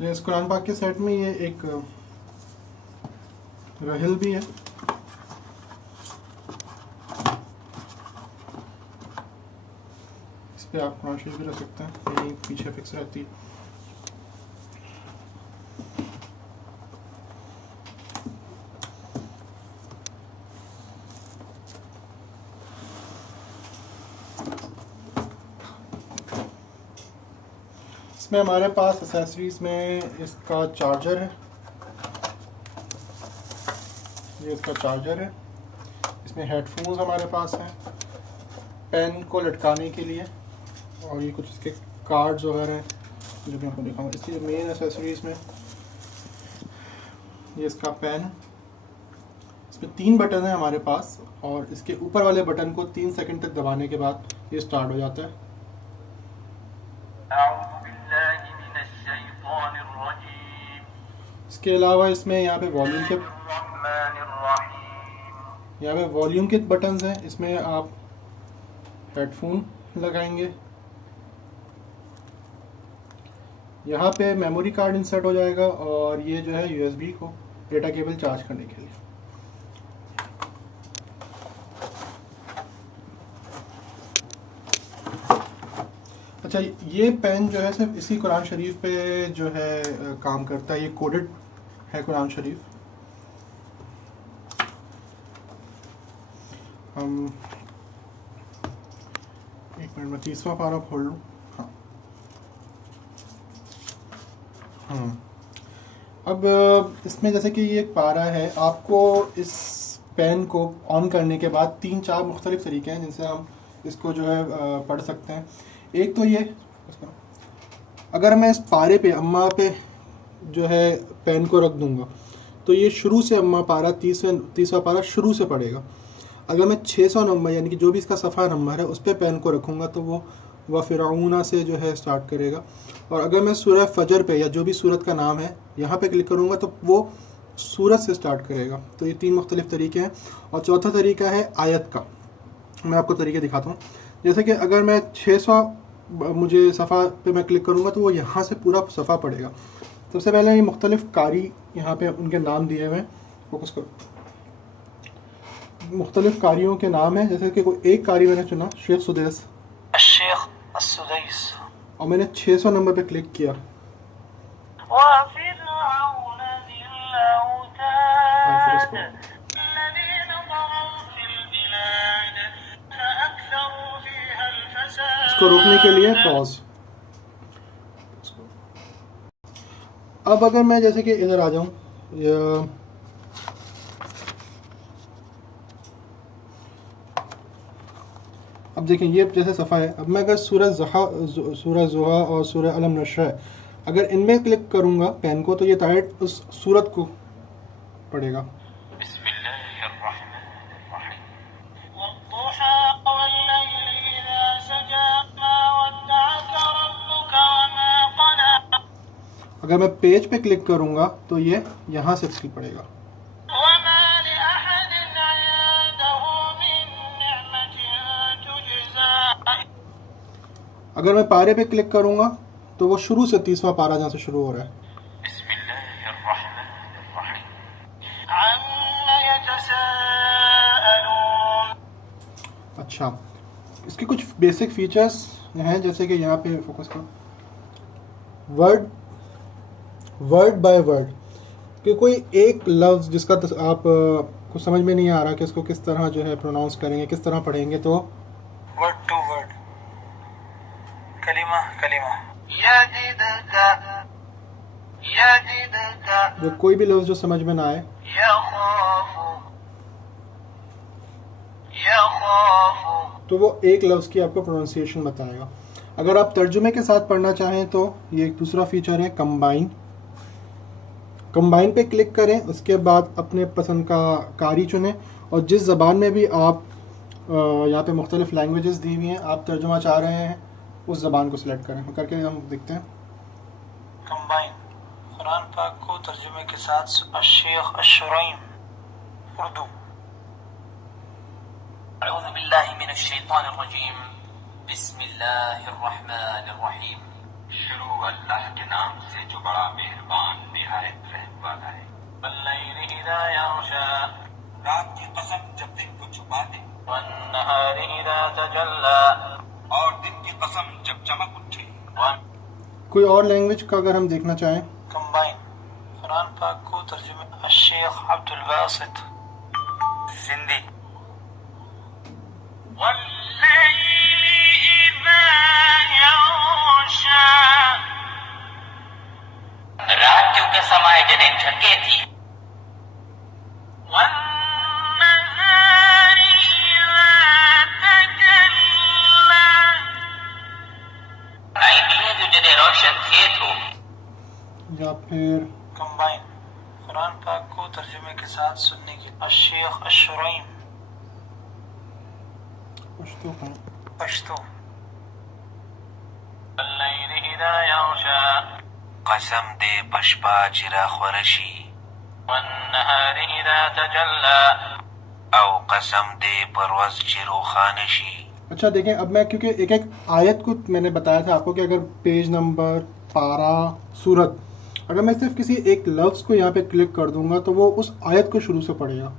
اس قرآن پاک کے سیٹ میں یہ ایک رحل بھی ہے. اس پہ آپ قرآن شریف بھی رکھ سکتے ہیں, یہی پیچھے فکس رہتی ہے. اس میں ہمارے پاس اسیسریز میں اس کا چارجر ہے, یہ اس کا چارجر ہے. اس میں ہیڈ فونز ہمارے پاس ہیں پین کو لٹکانے کے لیے, اور یہ کچھ اس کے کارڈز وغیرہ ہیں جو میں آپ کو دکھاؤں. اس کی مین اسیسریز میں یہ اس کا پین ہے. اس میں 3 بٹن ہیں ہمارے پاس, اور اس کے اوپر والے بٹن کو 3 سیکنڈ تک دبانے کے بعد یہ سٹارٹ ہو جاتا ہے. اس کے علاوہ اس میں یہاں پہ والیوم کے بٹنز ہیں. اس میں آپ ہیڈ فون لگائیں گے. یہاں پہ میموری کارڈ انسرٹ ہو جائے گا, اور یہ جو ہے یو ایس بی کو ڈیٹا کیبل چارج کرنے کے لیے. اچھا, یہ پین جو ہے صرف اسی قرآن شریف پہ جو ہے کام کرتا ہے. یہ کوڈڈ ہے قرآن شریف. ہم ایک منٹ میں 30واں پارہ کھول لوں. ہاں اب اس میں جیسے کہ یہ ایک پارہ ہے, آپ کو اس پین کو آن کرنے کے بعد 3-4 مختلف طریقے ہیں جن سے ہم اس کو جو ہے پڑھ سکتے ہیں. ایک تو یہ, اگر میں اس پارے پہ اماں پہ جو ہے پین کو رکھ دوں گا تو یہ شروع سے اماں پارہ 30واں پارہ شروع سے پڑھے گا. اگر میں 600 نمبر یعنی کہ جو بھی اس کا صفحہ نمبر ہے اس پہ پین کو رکھوں گا تو وہ وَفِرْعَوْنَ سے جو ہے سٹارٹ کرے گا. اور اگر میں سورہ فجر پہ یا جو بھی سورت کا نام ہے یہاں پہ کلک کروں گا تو وہ سورت سے سٹارٹ کرے گا. تو یہ 3 مختلف طریقے ہیں. اور چوتھا طریقہ ہے آیت کا. میں آپ کو طریقے دکھاتا ہوں. جیسے کہ اگر میں 600 مجھے صفحہ پہ میں کلک کروں گا تو وہ یہاں سے پورا صفحہ پڑے گا. سب سے پہلے یہ مختلف قاری یہاں پہ ان کے نام دیے ہوئے ہیں, فوکس کرو. مختلف قاریوں کے نام ہیں, جیسے کہ کوئی ایک قاری میں نے چنا شیخ سدیس, الشیخ السدیس, اور میں نے 600 نمبر پہ کلک کیا. وَفِرْعَوْنَ ذِي الْأَوْتَادِ الَّذِينَ طَغَوْا فِي الْبِلَادِ فَأَكْثَرُوا فِيهَا الْفَسَادَ. اس کو روکنے کے لیے پاز. اب اگر میں جیسے کہ ادھر آ جاؤں, اب دیکھیں یہ جیسے صفحہ ہے. اب میں اگر سورہ زحا اور سورہ علم نشر اگر ان میں کلک کروں گا پین کو تو یہ ڈائریکٹ اس سورت کو پڑھے گا. بسم اللہ الرحمن الرحیم والضحى واللیل اذا سجى ما ودعك ربك وما قلى. اگر میں پیج پہ کلک کروں گا تو یہ یہاں سے اسکرین پڑے گا. وما لأحد عنده من نعمة تجزى. اگر میں پارے پہ کلک کروں گا تو وہ شروع سے 30واں پارہ جہاں سے شروع ہو رہا ہے. بسم اللہ الرحمن الرحیم عما يتساءلون. اچھا, اس کے کچھ بیسک فیچرز ہیں جیسے کہ یہاں پہ فوکس کرو, ورڈ بائی ورڈ, کہ کوئی ایک لفظ جس کا آپ کو سمجھ میں نہیں آ رہا کہ اس کو کس طرح جو ہے پروناؤنس کریں گے, کس طرح پڑھیں گے, تو ورڈ ٹو ورڈ, کلمہ کلمہ. یجدک یجدک, جو کوئی بھی لفظ جو سمجھ میں نہ آئے, یخاف یخاف, تو وہ ایک لفظ کی آپ کو پروننسیشن بتائے گا. اگر آپ ترجمے کے ساتھ پڑھنا چاہیں تو یہ ایک دوسرا فیچر ہے کمبائن. کمبائن پہ کلک کریں, اس کے بعد اپنے پسند کا قاری چنیں, اور جس زبان میں بھی آپ یہاں پہ مختلف لینگویجز دی ہوئی ہیں آپ ترجمہ چاہ رہے ہیں اس زبان کو سلیکٹ کریں. کر کے ہم دیکھتے ہیں. کمبائن قرآن پاک کو ترجمے کے ساتھ الشیخ الشریم اردو. اعوذ باللہ من الشیطان الرجیم بسم اللہ الرحمن الرحیم شروع اللہ کے نام سے جو بڑا مہربان نہایت رحم والا ہے. واللیل اذا یغشا، رات کی قسم جب دن کو چھپا دے. والنہار اذا تجلی، اور دن کی قسم جب چمک اٹھے. کوئی اور لینگویج کا اگر ہم دیکھنا چاہیں. کمبائن قرآن پاک کو ترجمہ الشیخ عبد الباسط. سندھی. واللیل اذا یغشا، رات کیونکہ سمائے جنے جھکے تھی. والنہار اذا تجلی، آئی ڈیئے جو جنے روشن تھے تو. یا پھر کمبائن قرآن پاک کو ترجمے کے ساتھ سننے کی الشیخ الشریم. پشتو ہیں. پشتو. واللیل اذا یغشا، قسم دے پشپا چرا خورشی. والنہار اذا تجلی، او قسم دے پروز چرو خانشی. اچھا دیکھیں، اب میں کیونکہ ایک ایک آیت کو میں نے بتایا تھا آپ کو کہ اگر پیج نمبر، پارا، سورت، اگر میں صرف کسی ایک لفظ کو یہاں پہ کلک کر دوں گا تو وہ اس آیت کو شروع سے پڑھے گا.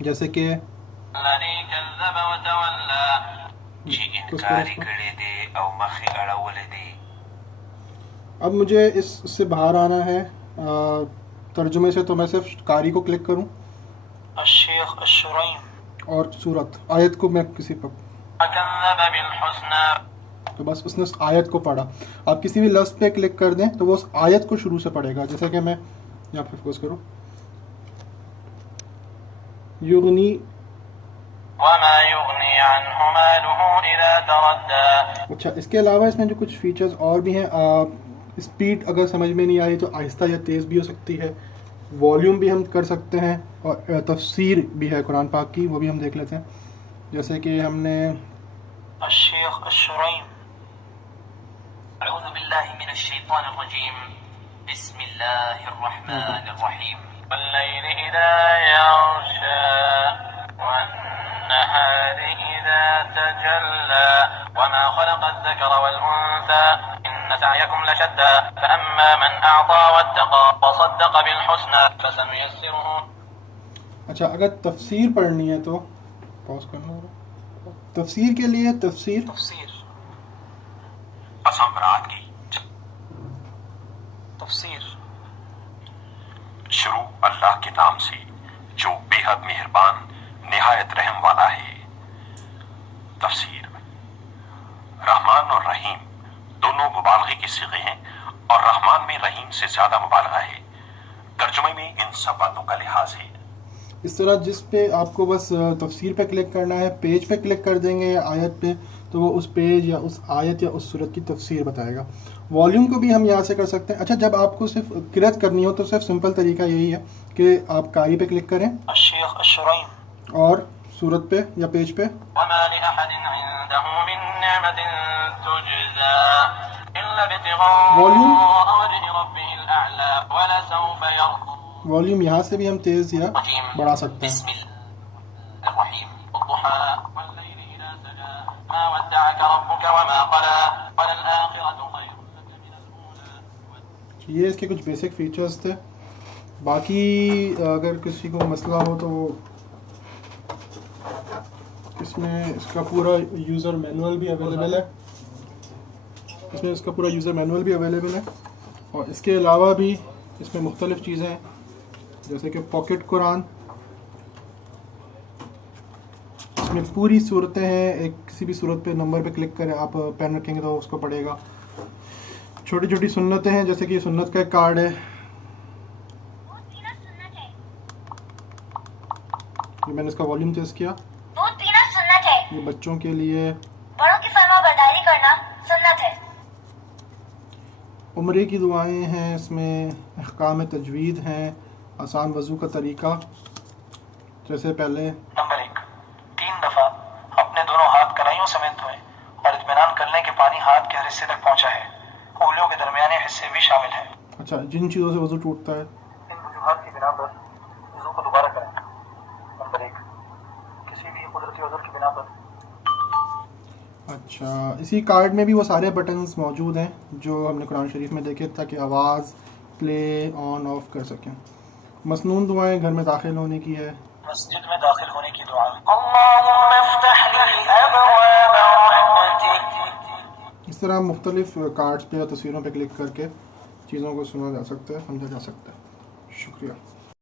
جیسے کہ الذی کذب وتولی، چی انکاری کڑے دے او مخی اڑولے دے. اب مجھے اس سے باہر آنا ہے ترجمے سے، تو میں صرف قاری کو کلک کروں الشیخ الشریم. اور سورت آیت کو میں کسی پر، وکذب بالحسنی، تو بس اس نے اس آیت کو پڑھا. آپ کسی بھی لفظ پہ کلک کر دیں تو وہ اس آیت کو شروع سے پڑھے گا. جیسے کہ میں یہاں پہ فوکس کروں، یغنی. وما یغنی عنہ مالہ اذا تردی. اچھا، اس کے علاوہ اس میں جو کچھ فیچرز اور بھی ہیں، اسپیڈ اگر سمجھ میں نہیں آئی تو آہستہ یا تیز بھی ہو سکتی ہے. والیوم بھی ہم کر سکتے ہیں، اور تفسیر بھی ہے قرآن پاک کی، وہ بھی ہم دیکھ لیتے ہیں. جیسے کہ ہم نے الشیخ الشریم. اعوذ باللہ من الشیطان الرجیم، بسم اللہ الرحمن الرحیم. واللیل اذا یغشا، والنہار اذا تجلی، وما خلق الذکر والانثى ان سعیکم لشتى فاما من اعطى واتقى وصدق بالحسنى فسنيسره. اچھا، اگر تفسیر پڑھنی ہے تو پاز کرنا ہوگا. تفسیر کے لیے تفسیر تفسیر. قسم رات کی. تفسیر. شروع اللہ کے نام سے جو بے حد مہربان نہایت رحم والا ہے. تفسیر. رحمان اور رحیم دونوں مبالغے کے صیغے ہیں، اور رحمان میں رحیم سے زیادہ مبالغہ ہے. ترجمے میں ان سب باتوں کا لحاظ ہے. اس طرح جس پہ آپ کو بس تفسیر پہ کلک کرنا ہے، پیج پہ کلک کر دیں گے یا آیت پہ، تو وہ اس پیج یا اس آیت یا اس صورت کی تفسیر بتائے گا. والیوم کو بھی ہم یہاں سے کر سکتے ہیں. اچھا، جب آپ کو صرف قرأت کرنی ہو تو صرف سمپل طریقہ یہی ہے کہ آپ قاری پہ کلک کریں الشیخ الشریم. اور صورت پہ یا پیج پہ. وما لأحد عنده من نعمة تجزى إلا ابتغاء والیوم وجه ربه الأعلى ولسوف يرضى. والیوم یہاں سے بھی ہم تیز یا بڑھا سکتے ہیں. بسم اللہ الرحیم. والضحى والليل إذا سجى ما ودعك ربك وما قلى وللآخرة خير لك من الأولى. یہ اس کے کچھ بیسک فیچرز تھے. باقی اگر کسی کو مسئلہ ہو تو وہ اس میں اس کا پورا یوزر مینول بھی اویلیبل ہے. اور اس کے علاوہ بھی اس میں مختلف چیزیں ہیں، جیسے کہ پاکٹ قرآن. اس میں پوری صورتیں ہیں. ایک کسی بھی صورت پہ نمبر پہ کلک کریں، آپ پین رکھیں گے تو اس کو پڑھے گا. چھوٹی چھوٹی سنتیں ہیں، جیسے کہ یہ سنت کا ایک کارڈ ہے. یہ میں نے اس کا والیوم تیز کیا. دودھ پینا سنت ہے. یہ بچوں کے لیے. بڑوں کی فرما برداری کرنا سنت ہے. عمرے کی دعائیں ہیں. اس میں احکام تجوید ہیں، آسان وضو کا طریقہ. جیسے پہلے نمبر 1، 3 دفعہ اپنے دونوں ہاتھ کلائیوں سمیت دھوئیں اور اطمینان کر لیں کہ پانی ہاتھ کے ہر حصے تک پہنچا ہے. انگلیوں کے درمیانے حصے بھی شامل ہیں. اچھا، جن چیزوں سے وضو ٹوٹتا ہے. ان وجوہات کی بنا پر وضو کو دوبارہ کریں. نمبر 1، کسی بھی قدرتی عذر کی بنا پر. اچھا، اسی کارڈ میں بھی وہ سارے بٹنز موجود ہیں جو ہم نے قرآن شریف میں دیکھے تاکہ آواز پلے آن آف کر سکیں. مسنون دعائیں گھر میں داخل ہونے کی ہے. مسجد میں داخل ہونے کی دعا. اللہم افتح لی ابواب رحمتک. اس طرح مختلف کارڈز پہ اور تصویروں پہ کلک کر کے چیزوں کو سنا جا سکتا ہے، سمجھا جا سکتا ہے. شکریہ.